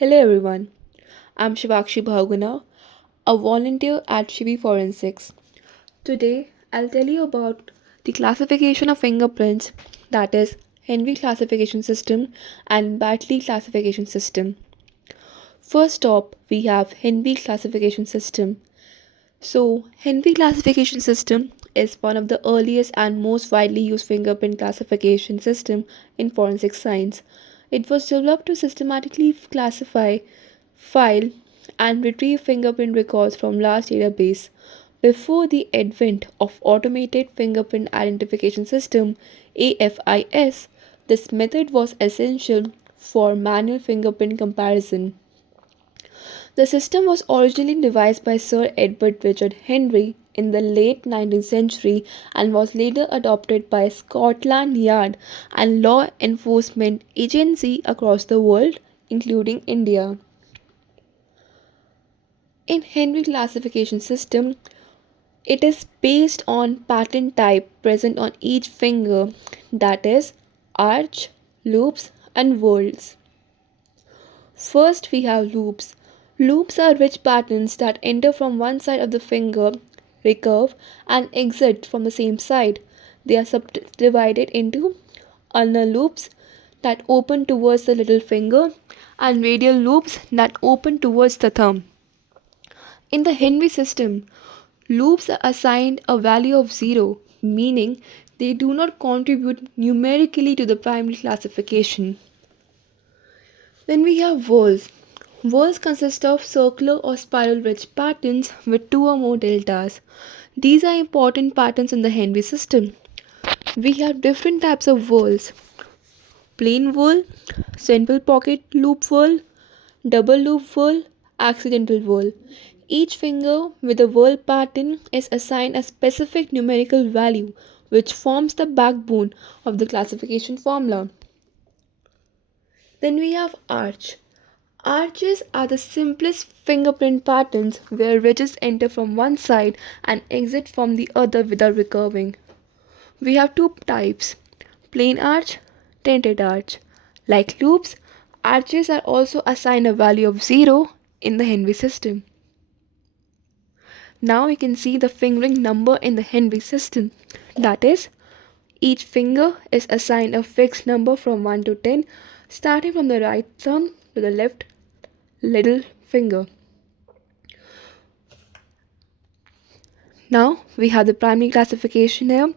Hello everyone, I'm Shivakshi Bahuguna, a volunteer at Shivi Forensics. Today, I'll tell you about the classification of fingerprints, that is, Henry classification system and Battley classification system. First up, we have Henry classification system. So, Henry classification system is one of the earliest and most widely used fingerprint classification system in forensic science. It was developed to systematically classify, file, and retrieve fingerprint records from large database. Before the advent of automated fingerprint identification system AFIS, this method was essential for manual fingerprint comparison. The system was originally devised by Sir Edward Richard Henry in the late 19th century and was later adopted by Scotland Yard and law enforcement agencies across the world, including India. In Henry classification system, it is based on pattern type present on each finger, that is, arch, loops, and whorls. First, we have loops. Loops are rich patterns that enter from one side of the finger, recurve, and exit from the same side. They are subdivided into ulnar loops that open towards the little finger and radial loops that open towards the thumb. In the Henry system, loops are assigned a value of 0, meaning they do not contribute numerically to the primary classification. Then we have whorls. Whorls consist of circular or spiral ridge patterns with two or more deltas. These are important patterns in the Henry system. We have different types of whorls: plain whorl, central pocket loop whorl, double loop whorl, accidental whorl. Each finger with a whorl pattern is assigned a specific numerical value which forms the backbone of the classification formula. Then we have arch. Arches are the simplest fingerprint patterns where ridges enter from one side and exit from the other without recurving. We have two types: plain arch, tinted arch. Like loops, arches are also assigned a value of 0 in the Henry system. Now we can see the fingering number in the Henry system. That is, each finger is assigned a fixed number from 1 to 10, starting from the right thumb to the left little finger. Now we have the primary classification here.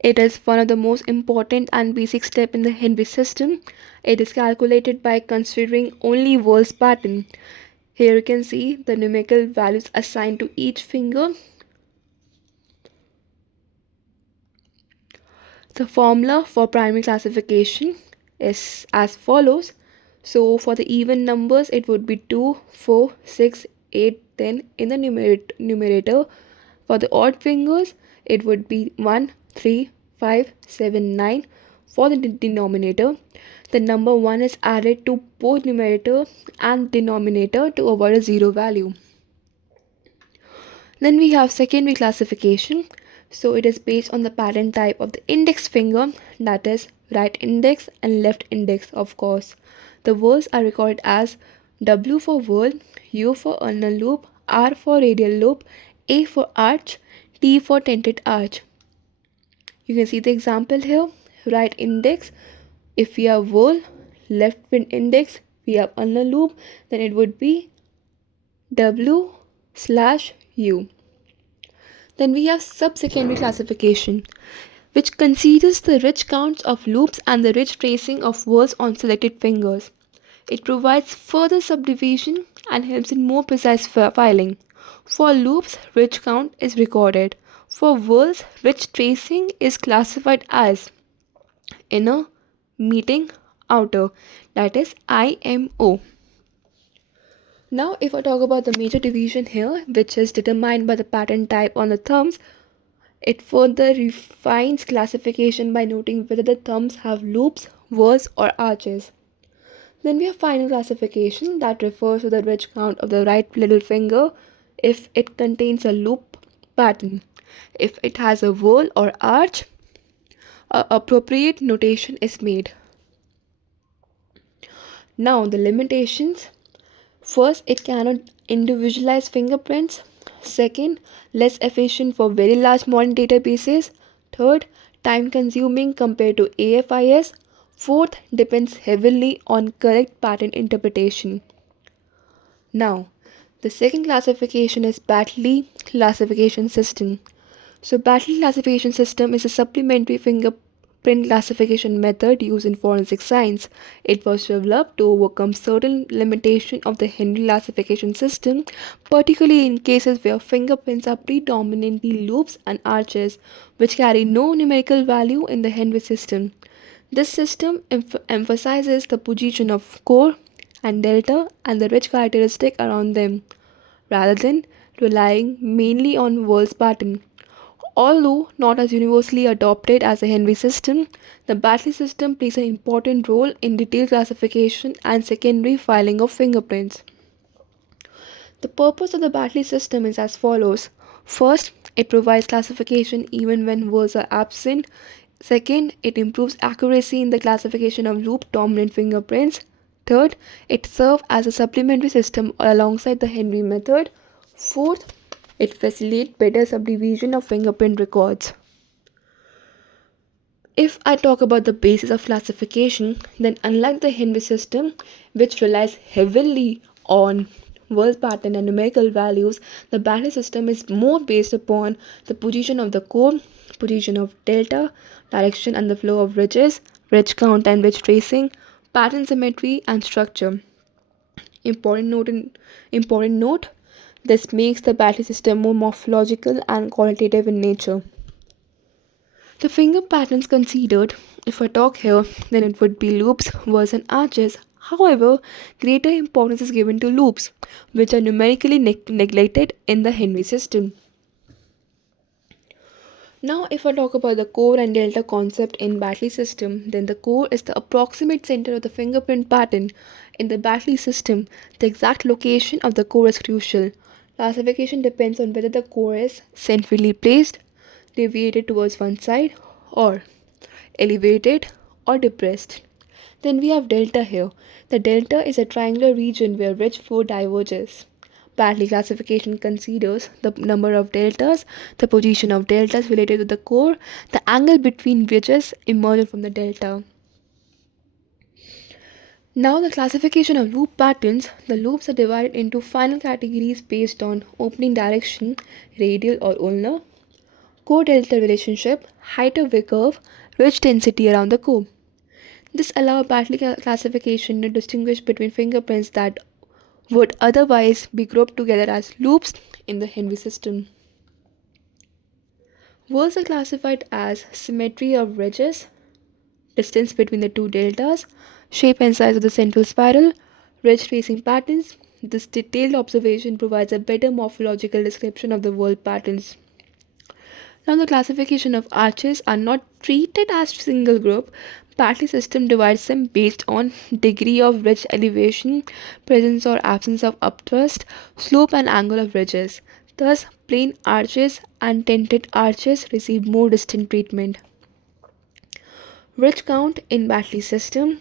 It is one of the most important and basic step in the Henry system. It is calculated by considering only whorls pattern. Here you can see the numerical values assigned to each finger. The formula for primary classification is as follows. So for the even numbers, it would be 2, 4, 6, 8, 10 in the numerator. For the odd fingers, it would be 1, 3, 5, 7, 9 for the denominator. The number 1 is added to both numerator and denominator to avoid a 0 value. Then we have secondary classification. So it is based on the pattern type of the index finger, that is right index and left index, of course. The whorls are recorded as W for whorl, U for ulnar loop, R for radial loop, A for arch, T for tinted arch. You can see the example here. Right index, if we have whorl, left index, we have ulnar loop, then it would be W/U. Then we have subsecondary classification, which considers the ridge counts of loops and the ridge tracing of whorls on selected fingers. It provides further subdivision and helps in more precise filing. For loops, ridge count is recorded. For whorls, ridge tracing is classified as inner, meeting, outer, that is IMO. Now if I talk about the major division here, which is determined by the pattern type on the thumbs, it further refines classification by noting whether the thumbs have loops, whorls or arches. Then we have final classification that refers to the ridge count of the right little finger if it contains a loop pattern. If it has a whorl or arch, appropriate notation is made. Now, the limitations. First, it cannot individualize fingerprints. Second, less efficient for very large modern databases. Third, time consuming compared to AFIS. Fourth, depends heavily on correct pattern interpretation. Now, the second classification is Battley classification system. So, Battley classification system is a supplementary fingerprint classification method used in forensic science. It was developed to overcome certain limitations of the Henry classification system, particularly in cases where fingerprints are predominantly loops and arches, which carry no numerical value in the Henry system. This system emphasizes the position of core and delta and the rich characteristic around them, rather than relying mainly on Whorls pattern. Although not as universally adopted as the Henry system, the Battley system plays an important role in detailed classification and secondary filing of fingerprints. The purpose of the Battley system is as follows. First, it provides classification even when words are absent. Second, it improves accuracy in the classification of loop dominant fingerprints. Third, it serves as a supplementary system alongside the Henry method. Fourth, it facilitates better subdivision of fingerprint records. If I talk about the basis of classification, then unlike the Henry system, which relies heavily on word pattern and numerical values, the Battley system is more based upon the position of the core, position of delta, direction and the flow of ridges, ridge count and ridge tracing, pattern symmetry and structure. Important note, this makes the Battley system more morphological and qualitative in nature. The finger patterns considered, if I talk here, then it would be loops, verse, and arches. However, greater importance is given to loops, which are numerically neglected in the Henry system. Now, if I talk about the core and delta concept in Battley system, then the core is the approximate center of the fingerprint pattern. In the Battley system, the exact location of the core is crucial. Classification depends on whether the core is centrally placed, deviated towards one side, or elevated or depressed. Then we have delta here. The delta is a triangular region where ridge flow diverges. Battley classification considers the number of deltas, the position of deltas related to the core, the angle between ridges emergent from the delta. Now the classification of loop patterns, the loops are divided into final categories based on opening direction, radial or ulnar, core-delta relationship, height of the curve, ridge density around the core. This allows Battley classification to distinguish between fingerprints that would otherwise be grouped together as loops in the Henry system. Words are classified as symmetry of ridges, distance between the two deltas, shape and size of the central spiral, ridge tracing patterns. This detailed observation provides a better morphological description of the world patterns. Now, the classification of arches are not treated as single group. Battley system divides them based on degree of ridge elevation, presence or absence of upthrust, slope and angle of ridges. Thus, plain arches and tented arches receive more distant treatment. Ridge count in Battley system.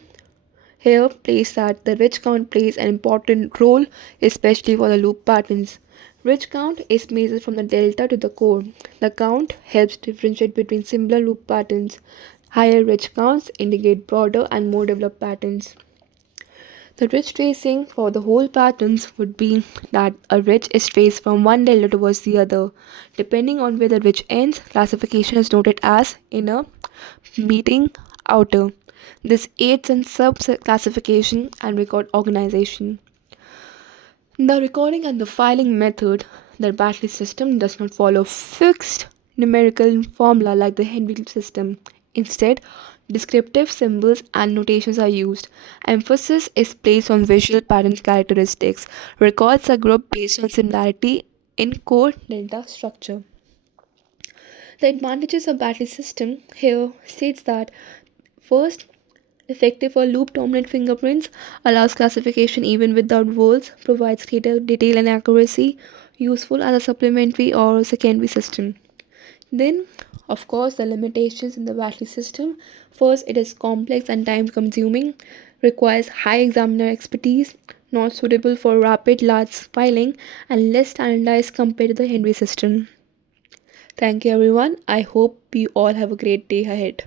Here plays that the ridge count plays an important role, especially for the loop patterns. Ridge count is measured from the delta to the core. The count helps differentiate between similar loop patterns. Higher ridge counts indicate broader and more developed patterns. The ridge tracing for the whole patterns would be that a ridge is traced from one delta towards the other. Depending on where the ridge ends, classification is noted as inner, meeting, outer. This aids in sub-classification and record organization. The recording and the filing method, the Battley system does not follow fixed numerical formula like the Henry system. Instead, descriptive symbols and notations are used. Emphasis is placed on visual pattern characteristics. Records are grouped based on similarity in core delta structure. The advantages of Battley system here states that first, effective for loop dominant fingerprints, allows classification even without Whorls, provides greater detail and accuracy, useful as a supplementary or secondary system. Then, of course, the limitations in the Battley system. First, it is complex and time consuming. requires high examiner expertise, not suitable for rapid large filing, and less standardized compared to the Henry system. Thank you everyone. I hope you all have a great day ahead.